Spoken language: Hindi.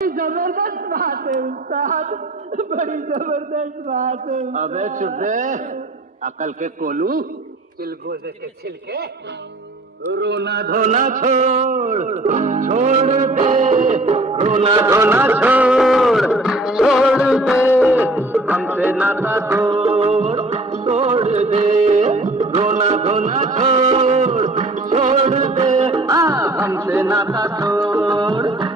जबरदस्त बात है उस्ताद, बड़ी जबरदस्त बात है। अबे चुप रे, अकल के कोलू, चिलगोजे के छिलके। रोना धोना छोड़, छोड़ दे, रोना धोना छोड़ दे, हमसे नाता तोड़ दे, रोना धोना छोड़ दे, हमसे नाता तोड़